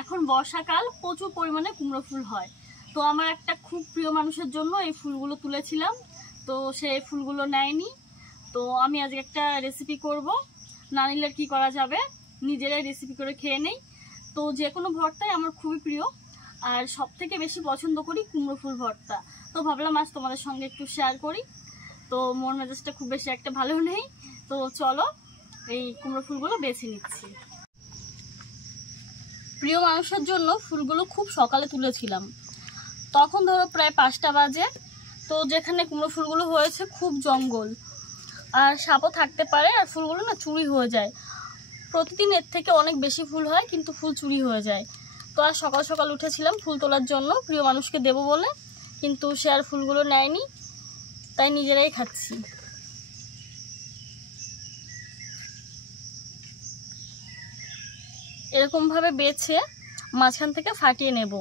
এখন বর্ষাকাল, প্রচুর পরিমাণে কুমড়ো ফুল হয়। তো আমার একটা খুব প্রিয় মানুষের জন্য এই ফুলগুলো তুলেছিলাম, তো সে ফুলগুলো নেয়নি। তো আমি আজকে একটা রেসিপি করব, না নিলে কি করা যাবে, নিজেরাই রেসিপি করে খেয়ে নেই। তো যে কোনো ভর্তাই আমার খুবই প্রিয়, আর সব থেকে বেশি পছন্দ করি কুমড়ো ফুল ভর্তা। তো ভাবলাম আজ তোমাদের সঙ্গে একটু শেয়ার করি। তো মন মেজাজটা খুব বেশি একটা ভালো নেই, তো চলো এই কুমড়ো ফুলগুলো বেছে নিচ্ছি। প্রিয় মানুষের জন্য ফুলগুলো খুব সকালে তুলেছিলাম, তখন ধরো প্রায় 5টা বাজে। তো যেখানে কুমড়ো ফুলগুলো হয়েছে খুব জঙ্গল, আর সাপও থাকতে পারে, আর ফুলগুলো না চুরি হয়ে যায়। প্রতিদিন এর থেকে অনেক বেশি ফুল হয়, কিন্তু ফুল চুরি হয়ে যায়। তো আর সকাল সকাল উঠেছিলাম ফুল তোলার জন্য প্রিয় মানুষকে দেবো বলে, কিন্তু সে আর ফুলগুলো নেয়নি, তাই নিজেরাই খাচ্ছি। এরকমভাবে বেছে মাঝখান থেকে ফাটিয়ে নেব,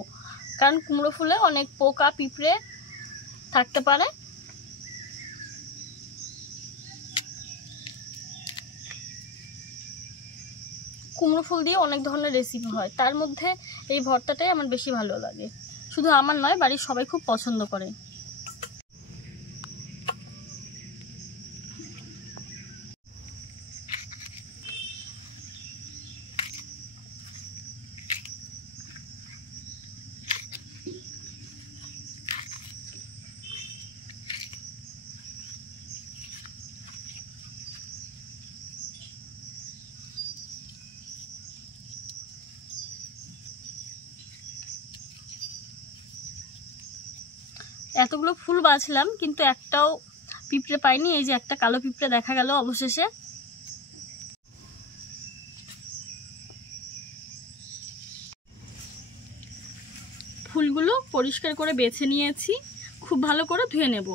কারণ কুমড়ো ফুলে অনেক পোকা পিঁপড়ে থাকতে পারে। কুমড়ো ফুল দিয়ে অনেক ধরনের রেসিপি হয়, তার মধ্যে এই ভর্তাটাই আমার বেশি ভালো লাগে। শুধু আমার নয়, বাড়ির সবাই খুব পছন্দ করে। এতগুলো ফুল বাছলাম, কিন্তু একটাও পিঁপড়ে পাইনি। এই যে একটা কালো পিঁপড়ে দেখা গেল অবশেষে। ফুলগুলো পরিষ্কার করে বেছে নিয়েছি, খুব ভালো করে ধুয়ে নেব।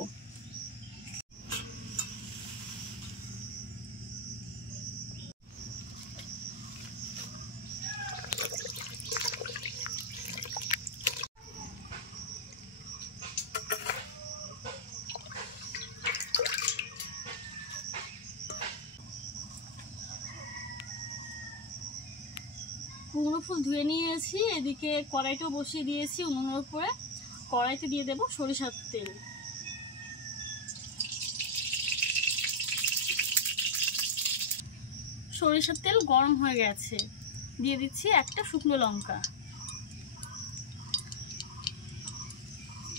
কুমড়ো ফুল ধুয়ে নিয়েছি, এদিকে কড়াইটাও বসিয়ে দিয়েছি উনুনের উপরে। কড়াইতে দিয়ে দেব সরিষার তেল। সরিষার তেল গরম হয়ে গেছে, দিয়ে দিচ্ছি একটা শুকনো লঙ্কা,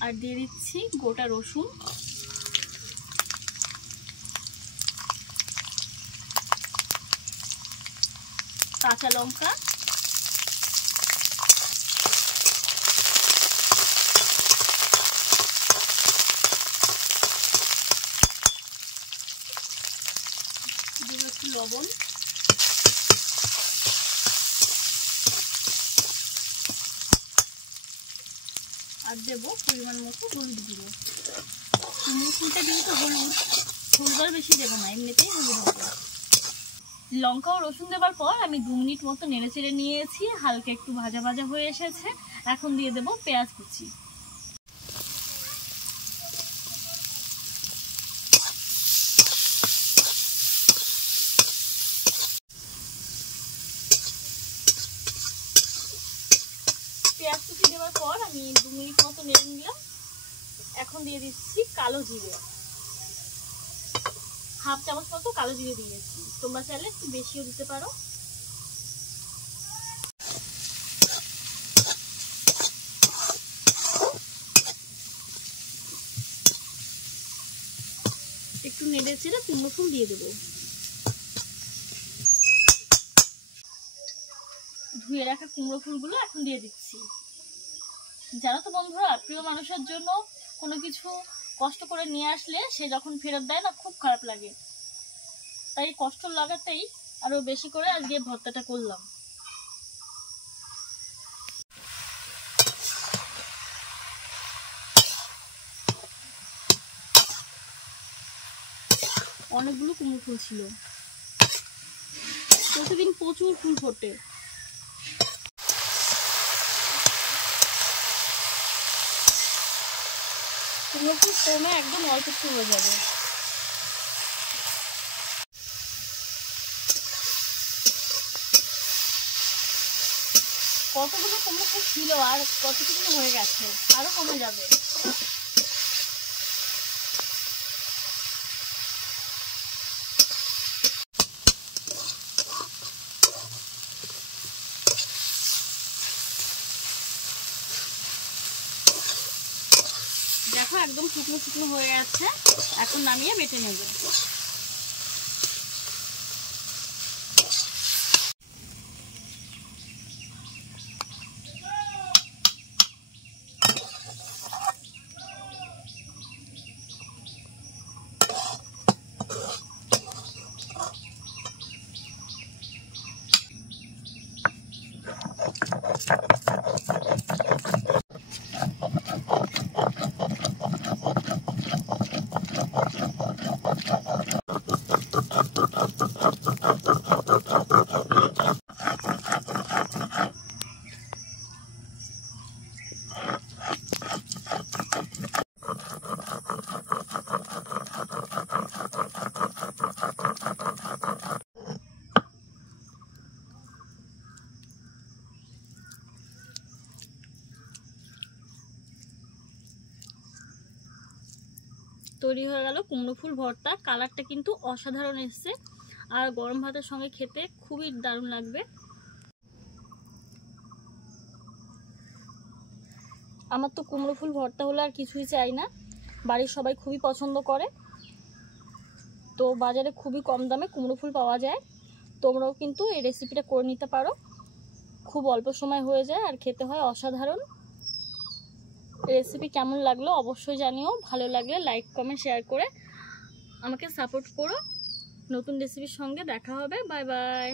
আর দিয়ে দিচ্ছি গোটা রসুন, কাঁচা লঙ্কা, দিয়ে দিচ্ছি লবণ, আর দেবো পরিমাণ মতো হলুদ গুঁড়ো। কুমড়ো ফুলটা যেহেতু হলুদ আর বেশি দেবো না, এমনিতেই হলুদ হবে। লঙ্কা ও রসুন দেওয়ার পর আমি 2 মিনিট মতো নেড়ে চেড়ে নিয়েছি, হালকা একটু ভাজা ভাজা হয়ে এসেছে। এখন দিয়ে দেবো পেঁয়াজ কুচি। পেঁয়াজ কুচি দেওয়ার পর আমি 2 মিনিট মতো নেড়ে নিলাম। এখন দিয়ে দিচ্ছি কালো জিরে, হাফ চামচ মতো কালো জিরে দিয়েছি, তোমরা চাইলে একটু বেশিও দিতে পারো। একটু নেড়ে চেড়ে কুমড়ো ফুল দিয়ে দেবো। ধুয়ে রাখা কুমড়ো ফুলগুলো এখন দিয়ে দিচ্ছি। জানো তো বন্ধুরা, প্রিয় মানুষের জন্য কোনো কিছু কষ্ট করে নিয়ে আসলে সে যখন ফেরত দেয় না, খুব খারাপ লাগে। তাই কষ্ট লাগাতেই আরো বেশি করে আজকে ভর্তাটা করলাম। অনেকগুলো কুমড়ো ফুল ছিল, প্রতিদিন প্রচুর ফুল ফোটে। কুমড়ো ফুল কমে একদম অল্প একটু হয়ে যাবে। কতগুলো কুমড়ো ফুল ছিল আর কতটুকু হয়ে গেছে, আরো কমে যাবে। দেখো একদম শুকনো শুকনো হয়ে যাচ্ছে, এখন নামিয়ে বেটে নেব। তৈরি হয়ে গেল কুমড়ো ফুল ভর্তা। কালারটা কিন্তু অসাধারণ এসছে, আর গরম ভাতের সঙ্গে খেতে খুবই দারুণ লাগবে। আমার তো কুমড়ো ফুল ভর্তা হলে আর কিছুই চাই না, বাড়ির সবাই খুবই পছন্দ করে। তো বাজারে খুবই কম দামে কুমড়ো ফুল পাওয়া যায়, তোমরাও কিন্তু এই রেসিপিটা করে নিতে পারো। খুব অল্প সময় হয়ে যায় আর খেতে হয় অসাধারণ। রেসিপি কেমন লাগলো অবশ্যই জানিও, ভালো লাগলে লাইক কমেন্ট শেয়ার করে আমাকে সাপোর্ট করো। নতুন রেসিপির সঙ্গে দেখা হবে, বাই বাই।